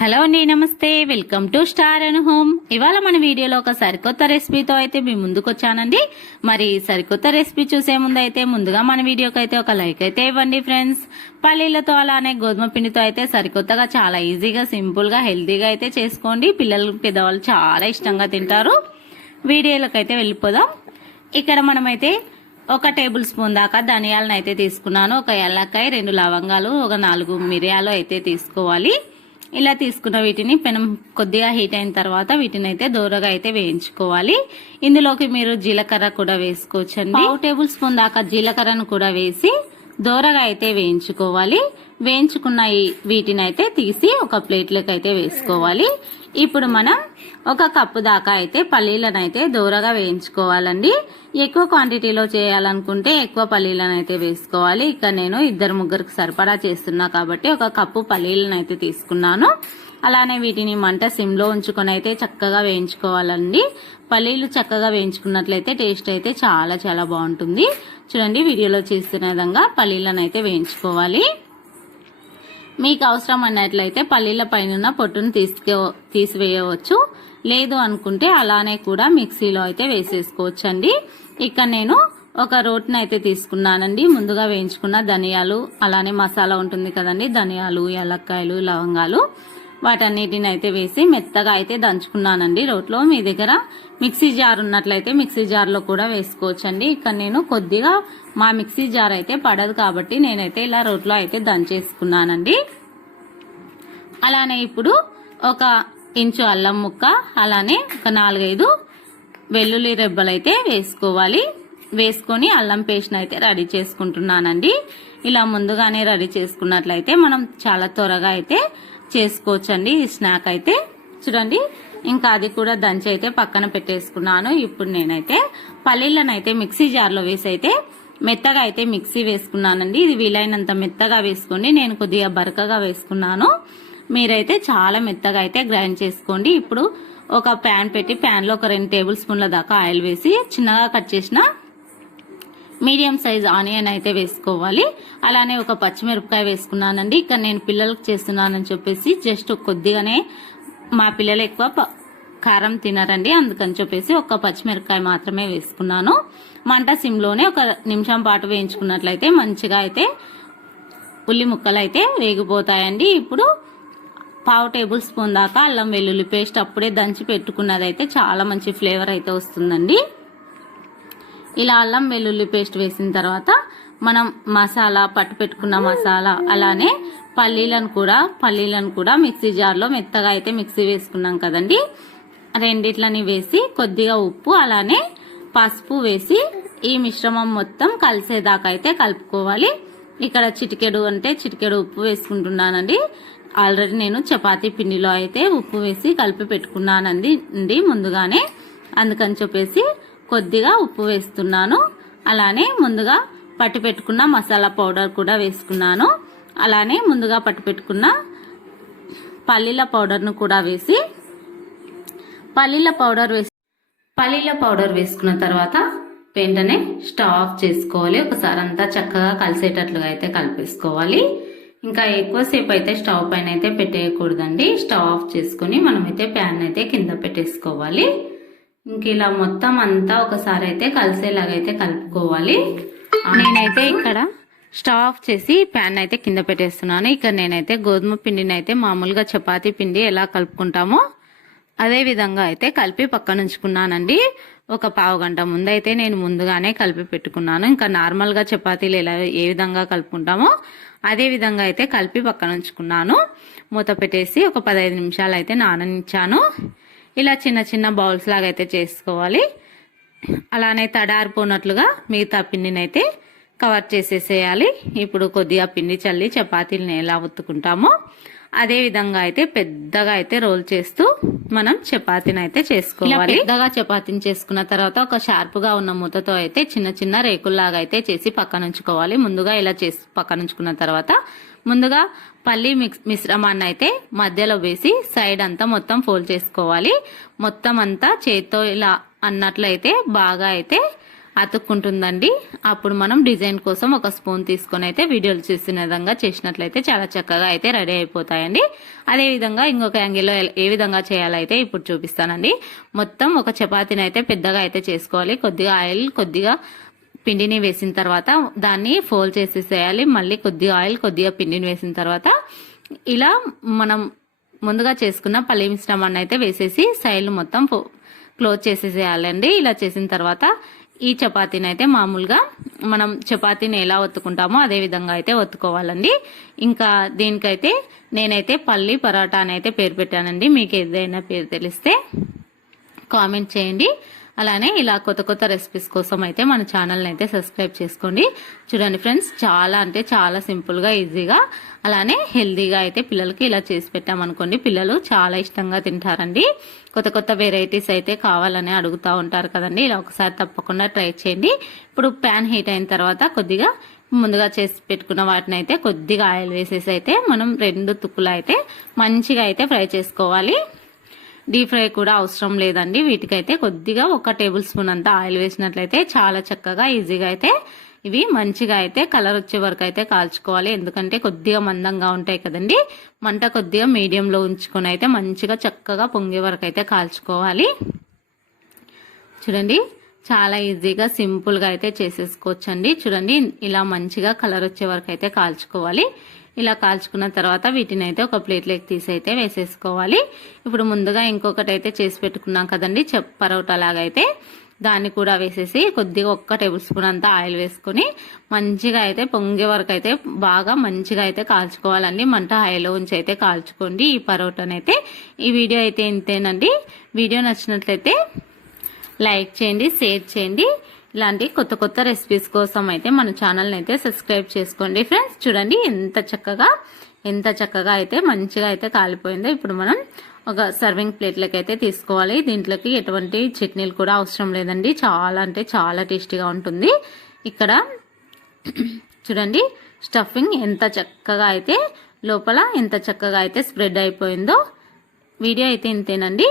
Hello అండి నమస్తే. Welcome to star and home ఇవాళ మన వీడియోలో ఒక సరికొత్త రెసిపీతో అయితే మీ ముందుకు వచ్చానండి. మరి సరికొత్త రెసిపీ చూసే ముందు అయితే ముందుగా మన వీడియోకి అయితే ఒక లైక్ అయితే ఇవ్వండి ఫ్రెండ్స్ పల్లీలతో అలానే గోధుమ పిండితో అయితే సరికొత్తగా చాలా ఈజీగా సింపుల్గా హెల్తీగా అయితే చేసుకోండి. పిల్లలు పెద్దవాళ్ళు చాలా ఇష్టంగా తింటారు. వీడియోలోకి అయితే వెళ్ళిపోదాం. ఇక్కడ మనమైతే ఒక టేబుల్ స్పూన్ దాకా ధనియాలను అయితే తీసుకున్నాను. ఒక ఏలక్కాయ రెండు లవంగాలు ఒక నాలుగు మిరియాలు అయితే తీసుకోవాలి. ఇలా తీసుకున్న వీటిని పెనం కొద్దిగా హీట్ అయిన తర్వాత వీటిని అయితే దూరగా అయితే వేయించుకోవాలి. ఇందులోకి మీరు జీలకర్ర కూడా వేసుకోవచ్చండి. పావు టేబుల్ స్పూన్ దాకా జీలకర్రను కూడా వేసి దూరగా అయితే వేయించుకోవాలి. వేయించుకున్న వీటిని అయితే తీసి ఒక ప్లేట్లోకి అయితే వేసుకోవాలి. ఇప్పుడు మనం ఒక కప్పు దాకా అయితే పల్లీలను అయితే దూరగా వేయించుకోవాలండి. ఎక్కువ క్వాంటిటీలో చేయాలనుకుంటే ఎక్కువ పల్లీలను అయితే వేసుకోవాలి. ఇక్కడ నేను ఇద్దరు ముగ్గురికి సరిపడా చేస్తున్నా కాబట్టి ఒక కప్పు పల్లీలను అయితే తీసుకున్నాను. అలానే వీటిని మంట సిమ్లో ఉంచుకొని అయితే చక్కగా వేయించుకోవాలండి. పల్లీలు చక్కగా వేయించుకున్నట్లయితే టేస్ట్ అయితే చాలా చాలా బాగుంటుంది. చూడండి వీడియోలో చేస్తున్న విధంగా పల్లీలను అయితే వేయించుకోవాలి. మీకు అవసరం అన్నట్లయితే పల్లీల పైన పొట్టును తీసుకో తీసివేయవచ్చు. లేదు అనుకుంటే అలానే కూడా మిక్సీలో అయితే వేసేసుకోవచ్చండి. ఇక్కడ నేను ఒక రోట్ని అయితే తీసుకున్నానండి. ముందుగా వేయించుకున్న ధనియాలు అలానే మసాలా ఉంటుంది కదండి ధనియాలు యాలక్కాయలు లవంగాలు. వాటన్నిటిని అయితే వేసి మెత్తగా అయితే దంచుకున్నానండి రోట్లో. మీ దగ్గర మిక్సీ జార్ ఉన్నట్లయితే మిక్సీ జార్లో కూడా వేసుకోవచ్చండి. ఇక్కడ నేను కొద్దిగా మా మిక్సీ జార్ అయితే పడదు కాబట్టి నేనైతే ఇలా రోట్లో అయితే దంచేసుకున్నానండి. అలానే ఇప్పుడు ఒక ఇంచు అల్లం ముక్క అలానే ఒక నాలుగైదు వెల్లుల్లి రెబ్బలు అయితే వేసుకోవాలి. వేసుకొని అల్లం పేస్ట్ అయితే రెడీ చేసుకుంటున్నానండి. ఇలా ముందుగానే రెడీ చేసుకున్నట్లయితే మనం చాలా త్వరగా అయితే చేసుకోవచ్చండి. ఈ స్నాక్ అయితే చూడండి ఇంకా అది కూడా దంచి అయితే పక్కన పెట్టేసుకున్నాను. ఇప్పుడు నేనైతే పల్లీలను అయితే మిక్సీ జార్లో వేసి అయితే మెత్తగా అయితే మిక్సీ వేసుకున్నానండి. ఇది వీలైనంత మెత్తగా వేసుకోండి. నేను కొద్దిగా బరకగా వేసుకున్నాను. మీరైతే చాలా మెత్తగా అయితే గ్రైండ్ చేసుకోండి. ఇప్పుడు ఒక ప్యాన్ పెట్టి ప్యాన్లో ఒక రెండు టేబుల్ స్పూన్ల దాకా ఆయిల్ వేసి చిన్నగా కట్ చేసిన మీడియం సైజ్ ఆనియన్ అయితే వేసుకోవాలి. అలానే ఒక పచ్చిమిరపకాయ వేసుకున్నానండి. ఇక్కడ నేను పిల్లలకు చేస్తున్నానని చెప్పేసి జస్ట్ కొద్దిగానే మా పిల్లలు ఎక్కువ కారం తినరండి. అందుకని చెప్పేసి ఒక పచ్చిమిరపకాయ మాత్రమే వేసుకున్నాను. మంట సిమ్లోనే ఒక నిమిషం పాటు వేయించుకున్నట్లయితే మంచిగా అయితే ఉల్లి ముక్కలు అయితే వేగిపోతాయండి. ఇప్పుడు పావు టేబుల్ స్పూన్ దాకా అల్లం వెల్లుల్లి పేస్ట్ అప్పుడే దంచి పెట్టుకున్నదైతే చాలా మంచి ఫ్లేవర్ అయితే వస్తుందండి. ఇలా అల్లం వెల్లుల్లి పేస్ట్ వేసిన తర్వాత మనం మసాలా పట్టు పెట్టుకున్న మసాలా అలానే పల్లీలను కూడా పల్లీలను కూడా మిక్సీ జార్లో మెత్తగా అయితే మిక్సీ వేసుకున్నాం కదండి. రెండిట్లని వేసి కొద్దిగా ఉప్పు అలానే పసుపు వేసి ఈ మిశ్రమం మొత్తం కలిసేదాకా అయితే కలుపుకోవాలి. ఇక్కడ చిటికెడు అంటే చిటికెడు ఉప్పు వేసుకుంటున్నానండి. ఆల్రెడీ నేను చపాతీ పిండిలో అయితే ఉప్పు వేసి కలిపి పెట్టుకున్నానండి అండి ముందుగానే. అందుకని చెప్పేసి కొద్దిగా ఉప్పు వేస్తున్నాను. అలానే ముందుగా పట్టి పెట్టుకున్న మసాలా పౌడర్ కూడా వేసుకున్నాను. అలానే ముందుగా పట్టి పెట్టుకున్న పల్లీల పౌడర్ను కూడా వేసి పల్లీల పౌడర్ వేసి పల్లీల పౌడర్ వేసుకున్న తర్వాత వెంటనే స్టవ్ ఆఫ్ చేసుకోవాలి. ఒకసారి అంతా చక్కగా కలిసేటట్లుగా అయితే కలిపేసుకోవాలి. ఇంకా ఎక్కువసేపు అయితే స్టవ్ పైన అయితే పెట్టేయకూడదండి. స్టవ్ ఆఫ్ చేసుకుని మనమైతే ప్యాన్ అయితే కింద పెట్టేసుకోవాలి. ఇంక ఇలా మొత్తం అంతా ఒకసారి అయితే కలిసేలాగైతే కలుపుకోవాలి. నేనైతే ఇక్కడ స్టవ్ ఆఫ్ చేసి ప్యాన్ అయితే కింద పెట్టేస్తున్నాను. ఇక్కడ నేనైతే గోధుమ పిండిని అయితే మామూలుగా చపాతీ పిండి ఎలా కలుపుకుంటామో అదే విధంగా అయితే కలిపి పక్కన ఉంచుకున్నానండి. ఒక పావు గంట ముందు అయితే నేను ముందుగానే కలిపి పెట్టుకున్నాను. ఇంకా నార్మల్గా చపాతీలు ఎలా ఏ విధంగా కలుపుకుంటామో అదే విధంగా అయితే కలిపి పక్కన ఉంచుకున్నాను. మూత పెట్టేసి ఒక పదహైదు నిమిషాలు అయితే నాననిచ్చాను. ఇలా చిన్న చిన్న బౌల్స్ లాగా అయితే చేసుకోవాలి. అలానే తడారిపోనట్లుగా మిగతా పిండినైతే కవర్ చేసేసేయాలి. ఇప్పుడు కొద్దిగా పిండి చల్లి చపాతీలను ఎలా ఉత్తుకుంటామో అదే విధంగా అయితే పెద్దగా అయితే రోల్ చేస్తూ మనం చపాతీని అయితే చేసుకోవాలి. పెద్దగా చపాతీని చేసుకున్న తర్వాత ఒక షార్ప్గా ఉన్న మూతతో అయితే చిన్న చిన్న రేకుల్లాగా అయితే చేసి పక్కన ఉంచుకోవాలి ముందుగా ఇలా చేసి పక్కన ఉంచుకున్న తర్వాత ముందుగా పల్లి మిక్స్ మిశ్రమాన్ని అయితే మధ్యలో వేసి సైడ్ అంతా మొత్తం ఫోల్డ్ చేసుకోవాలి. మొత్తం అంతా చేత్తో ఇలా అన్నట్లయితే బాగా అయితే అతుక్కుంటుందండి. అప్పుడు మనం డిజైన్ కోసం ఒక స్పూన్ తీసుకొని అయితే వీడియోలు చూసిన విధంగా చేసినట్లయితే చాలా చక్కగా అయితే రెడీ అయిపోతాయండి. అదే విధంగా ఇంకొక యాంగిల్లో ఏ విధంగా చేయాలైతే ఇప్పుడు చూపిస్తానండి. మొత్తం ఒక చపాతీని అయితే పెద్దగా అయితే చేసుకోవాలి. కొద్దిగా ఆయిల్ కొద్దిగా పిండిని వేసిన తర్వాత దాన్ని ఫోల్డ్ చేసేసేయాలి. మళ్ళీ కొద్దిగా ఆయిల్ కొద్దిగా పిండిని వేసిన తర్వాత ఇలా మనం ముందుగా చేసుకున్న పల్లి మిశ్రమాన్ని అయితే వేసేసి సైడ్లు మొత్తం ఫో- క్లోజ్ చేసేసేయాలండి. ఇలా చేసిన తర్వాత ఈ చపాతీని అయితే మామూలుగా మనం చపాతీని ఎలా ఒత్తుకుంటామో అదే విధంగా అయితే ఒత్తుకోవాలండి. ఇంకా దీనికైతే నేనైతే పల్లి పరాటా అని అయితే పేరు పెట్టానండి. మీకు ఏదైనా పేరు తెలిస్తే కామెంట్ చేయండి. అలానే ఇలా కొత్త కొత్త రెసిపీస్ కోసం అయితే మన ఛానల్ని అయితే సబ్స్క్రైబ్ చేసుకోండి. చూడండి ఫ్రెండ్స్ చాలా అంటే చాలా సింపుల్గా ఈజీగా అలానే హెల్దీగా అయితే పిల్లలకి ఇలా చేసి పెట్టామనుకోండి పిల్లలు చాలా ఇష్టంగా తింటారండి. కొత్త కొత్త వెరైటీస్ అయితే కావాలని అడుగుతూ ఉంటారు కదండి. ఇలా ఒకసారి తప్పకుండా ట్రై చేయండి. ఇప్పుడు ప్యాన్ హీట్ అయిన తర్వాత కొద్దిగా ముందుగా చేసి పెట్టుకున్న వాటిని అయితే కొద్దిగా ఆయిల్ వేసేసి అయితే మనం రెండు తుక్కులు అయితే మంచిగా అయితే ఫ్రై చేసుకోవాలి. డీప్ ఫ్రై కూడా అవసరం లేదండి. వీటికైతే కొద్దిగా ఒక టేబుల్ స్పూన్ అంతా ఆయిల్ వేసినట్లయితే చాలా చక్కగా ఈజీగా అయితే ఇవి మంచిగా అయితే కలర్ వచ్చే వరకు అయితే కాల్చుకోవాలి. ఎందుకంటే కొద్దిగా మందంగా ఉంటాయి కదండి. మంట కొద్దిగా మీడియంలో ఉంచుకొని అయితే మంచిగా చక్కగా పొంగే వరకు అయితే కాల్చుకోవాలి. చూడండి చాలా ఈజీగా సింపుల్గా అయితే చేసేసుకోవచ్చండి. చూడండి ఇలా మంచిగా కలర్ వచ్చే వరకు అయితే కాల్చుకోవాలి. ఇలా కాల్చుకున్న తర్వాత వీటిని అయితే ఒక ప్లేట్లోకి తీసి అయితే వేసేసుకోవాలి. ఇప్పుడు ముందుగా ఇంకొకటి అయితే చేసి పెట్టుకున్నాం కదండి చెప్ పరోటా లాగా అయితే దాన్ని కూడా వేసేసి కొద్దిగా ఒక్క టేబుల్ స్పూన్ అంతా ఆయిల్ వేసుకొని మంచిగా అయితే పొంగే వరకు అయితే బాగా మంచిగా అయితే కాల్చుకోవాలండి. మంట హైలో ఉంచి అయితే కాల్చుకోండి ఈ పరోటానైతే. ఈ వీడియో అయితే ఇంతేనండి. వీడియో నచ్చినట్లయితే లైక్ చేయండి షేర్ చేయండి. ఇలాంటి కొత్త కొత్త రెసిపీస్ కోసం అయితే మన ఛానల్ని అయితే సబ్స్క్రైబ్ చేసుకోండి ఫ్రెండ్స్ చూడండి ఎంత చక్కగా ఎంత చక్కగా అయితే మంచిగా అయితే కాలిపోయిందో ఇప్పుడు మనం ఒక సర్వింగ్ ప్లేట్లకి అయితే తీసుకోవాలి. దీంట్లోకి ఎటువంటి చట్నీలు కూడా అవసరం లేదండి. చాలా అంటే చాలా టేస్టీగా ఉంటుంది. ఇక్కడ చూడండి స్టఫింగ్ ఎంత చక్కగా అయితే లోపల ఎంత చక్కగా అయితే స్ప్రెడ్ అయిపోయిందో. వీడియో అయితే ఇంతేనండి.